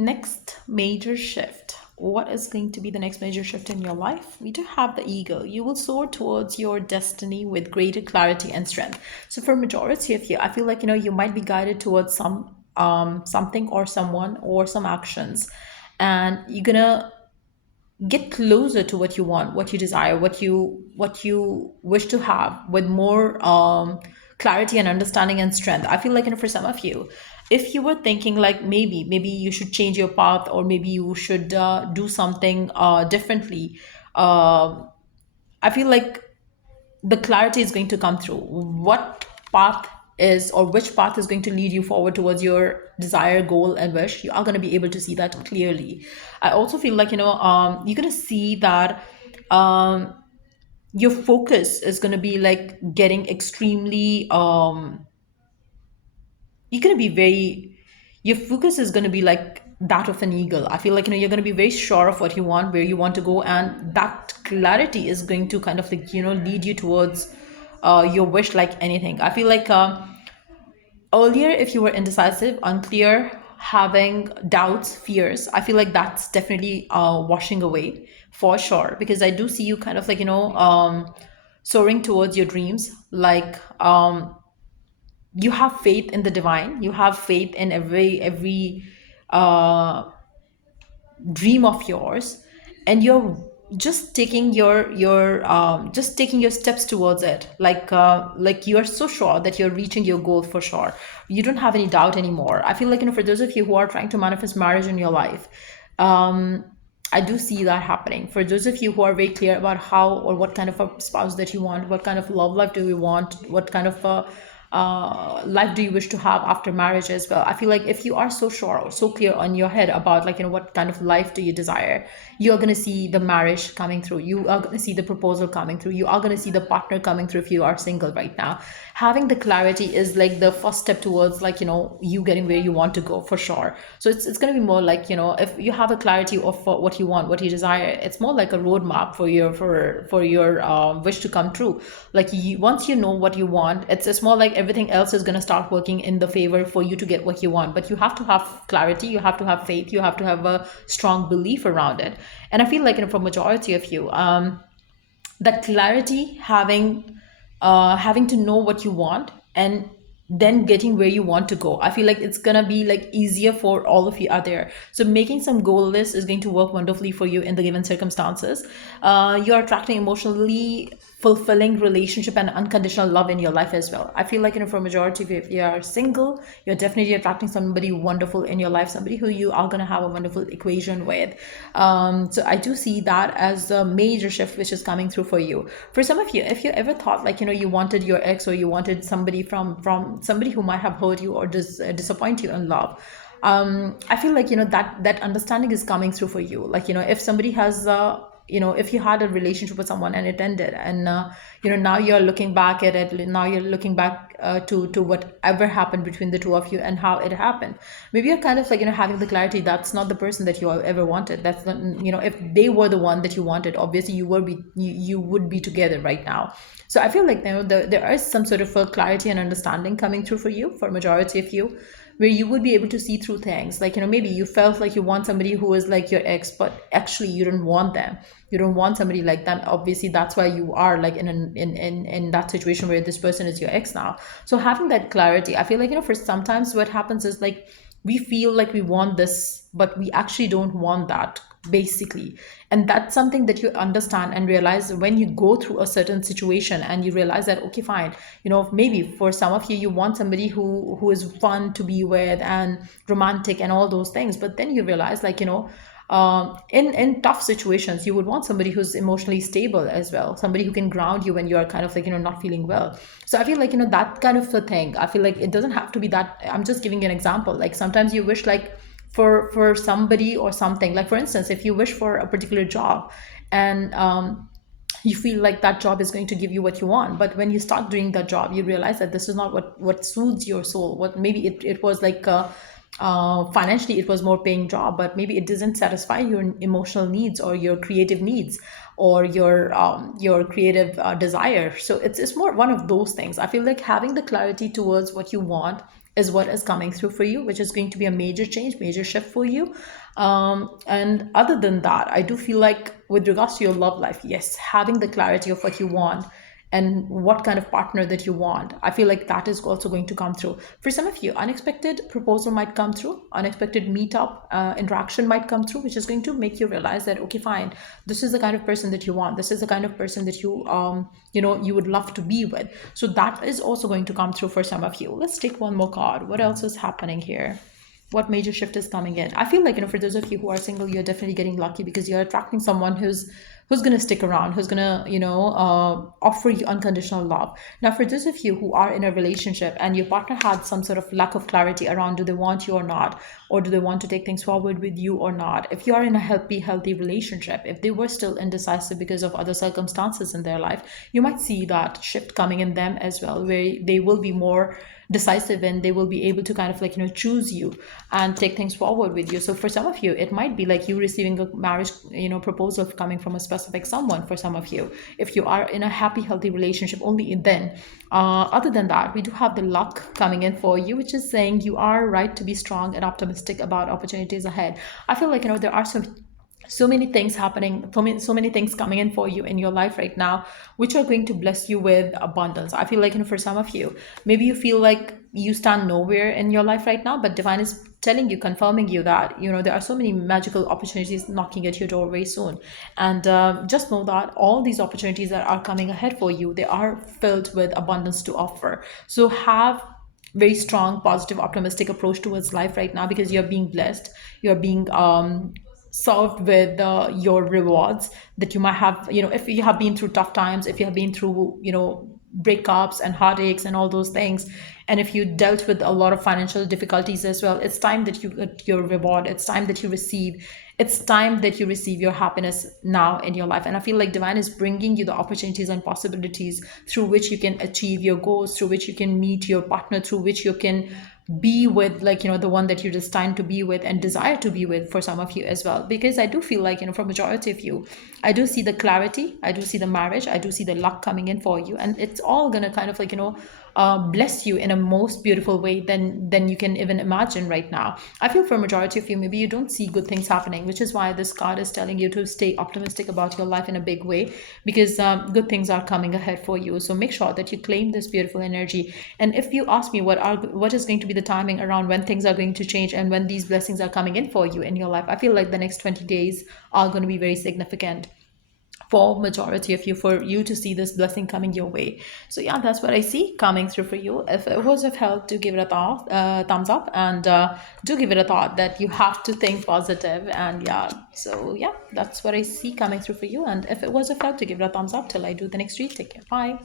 Next major shift. What is going to be the next major shift in your life? We do have the ego. You will soar towards your destiny with greater clarity and strength. So for majority of you, I feel like you might be guided towards something or someone or some actions, and you're gonna get closer to what you want, what you desire, what you wish to have with more clarity and understanding and strength. I feel like for some of you, if you were thinking like maybe you should change your path, or maybe you should do something differently, I feel like the clarity is going to come through. What path is, or which path is going to lead you forward towards your desire, goal, and wish, you are going to be able to see that clearly. I also feel like you're going to see that your focus is going to be like getting extremely you're going to be very your focus is going to be like that of an eagle. I feel like you're going to be very sure of what you want, where you want to go, and that clarity is going to kind of like lead you towards your wish like anything. I feel like earlier, if you were indecisive, unclear, having doubts, fears, I feel like that's definitely washing away for sure, because I do see you kind of like soaring towards your dreams, like you have faith in the divine, you have faith in every uh dream of yours, and you're just taking your just taking your steps towards it, like you are so sure that you're reaching your goal for sure. You don't have any doubt anymore. I feel like for those of you who are trying to manifest marriage in your life, um I do see that happening. For those of you who are very clear about how or what kind of a spouse that you want, what kind of love life do you want, what kind of a life do you wish to have after marriage as well. I feel like if you are so sure or so clear on your head about like what kind of life do you desire, you're going to see the marriage coming through, you are going to see the proposal coming through, you are going to see the partner coming through. If you are single right now, having the clarity is like the first step towards like you getting where you want to go for sure. So it's going to be more like if you have a clarity of what you want, what you desire, it's more like a roadmap for your wish to come true. Like once you know what you want, it's more like everything else is going to start working in the favor for you to get what you want. But you have to have clarity, you have to have faith, you have to have a strong belief around it. And I feel like for majority of you, that clarity, having to know what you want, and then getting where you want to go, I feel like it's gonna be like easier for all of you out there. So making some goal list is going to work wonderfully for you in the given circumstances. You're attracting emotionally fulfilling relationship and unconditional love in your life as well. I feel like for a majority of you, if you are single, you're definitely attracting somebody wonderful in your life, somebody who you are going to have a wonderful equation with. So I do see that as a major shift which is coming through for you. For some of you, if you ever thought like you wanted your ex, or you wanted somebody from somebody who might have hurt you or disappoint you in love, I feel like that understanding is coming through for you. Like if somebody has if you had a relationship with someone and it ended, and now you're looking back at it, now you're looking back to whatever happened between the two of you and how it happened. Maybe you're kind of like having the clarity that's not the person that you ever wanted. That's not, if they were the one that you wanted, obviously you would be together right now. So I feel like there is some sort of a clarity and understanding coming through for you, for majority of you, where you would be able to see through things. Like maybe you felt like you want somebody who is like your ex, but actually you don't want them, you don't want somebody like that. Obviously that's why you are like in that situation where this person is your ex now. So having that clarity, I feel like for sometimes what happens is like we feel like we want this, but we actually don't want that, basically. And that's something that you understand and realize when you go through a certain situation, and you realize that okay, fine, maybe for some of you, you want somebody who is fun to be with and romantic and all those things, but then you realize like in tough situations, you would want somebody who's emotionally stable as well, somebody who can ground you when you are kind of like not feeling well. So I feel like that kind of a thing, I feel like it doesn't have to be that. I'm just giving you an example. Like sometimes you wish like for somebody or something. Like for instance, if you wish for a particular job, and you feel like that job is going to give you what you want, but when you start doing that job, you realize that this is not what soothes your soul. What maybe it was like financially it was more paying job, but maybe it doesn't satisfy your emotional needs or your creative needs or your creative desire. So it's more one of those things. I feel like having the clarity towards what you want, is what is coming through for you, which is going to be a major change, major shift for you. And other than that, I do feel like with regards to your love life, yes, having the clarity of what you want and what kind of partner that you want, I feel like that is also going to come through. For some of you, unexpected proposal might come through, unexpected meetup interaction might come through, which is going to make you realize that, okay, fine, this is the kind of person that you want, this is the kind of person that you would love to be with. So that is also going to come through for some of you. Let's take one more card. What else is happening here? What major shift is coming in? I feel like, for those of you who are single, you're definitely getting lucky because you're attracting someone who's going to stick around, who's going to offer you unconditional love. Now, for those of you who are in a relationship and your partner had some sort of lack of clarity around, do they want you or not, or do they want to take things forward with you or not, if you are in a healthy relationship, if they were still indecisive because of other circumstances in their life, you might see that shift coming in them as well, where they will be more decisive and they will be able to kind of choose you and take things forward with you. So for some of you, it might be like you receiving a marriage proposal coming from a specific someone. For some of you, if you are in a happy healthy relationship, only then. Other than that, we do have the luck coming in for you, which is saying you are right to be strong and optimistic about opportunities ahead. I feel like there are so many things happening, so many things coming in for you in your life right now, which are going to bless you with abundance. I feel like, for some of you, maybe you feel like you stand nowhere in your life right now, but divine is telling you, confirming you that there are so many magical opportunities knocking at your door very soon. And just know that all these opportunities that are coming ahead for you, they are filled with abundance to offer. So have very strong, positive, optimistic approach towards life right now, because you're being blessed, you're being served with your rewards that you might have. If you have been through tough times, if you have been through breakups and heartaches and all those things, and if you dealt with a lot of financial difficulties as well, it's time that you get your reward, it's time that you receive, it's time that you receive your happiness now in your life. And I feel like divine is bringing you the opportunities and possibilities through which you can achieve your goals, through which you can meet your partner, through which you can be with, the one that you're destined to be with and desire to be with, for some of you as well. Because I do feel like, for majority of you, I do see the clarity, I do see the marriage, I do see the luck coming in for you, and it's all gonna kind of bless you in a most beautiful way than you can even imagine right now. I feel for majority of you, maybe you don't see good things happening, which is why this card is telling you to stay optimistic about your life in a big way, because good things are coming ahead for you. So make sure that you claim this beautiful energy. And if you ask me what is going to be the timing around when things are going to change and when these blessings are coming in for you in your life, I feel like the next 20 days are going to be very significant for majority of you, for you to see this blessing coming your way. So yeah, that's what I see coming through for you. If it was of help, do give it a thumbs up, and do give it a thought that you have to think positive. And yeah, so yeah, that's what I see coming through for you. And if it was of help, to give it a thumbs up. Till I do the next read, take care, bye.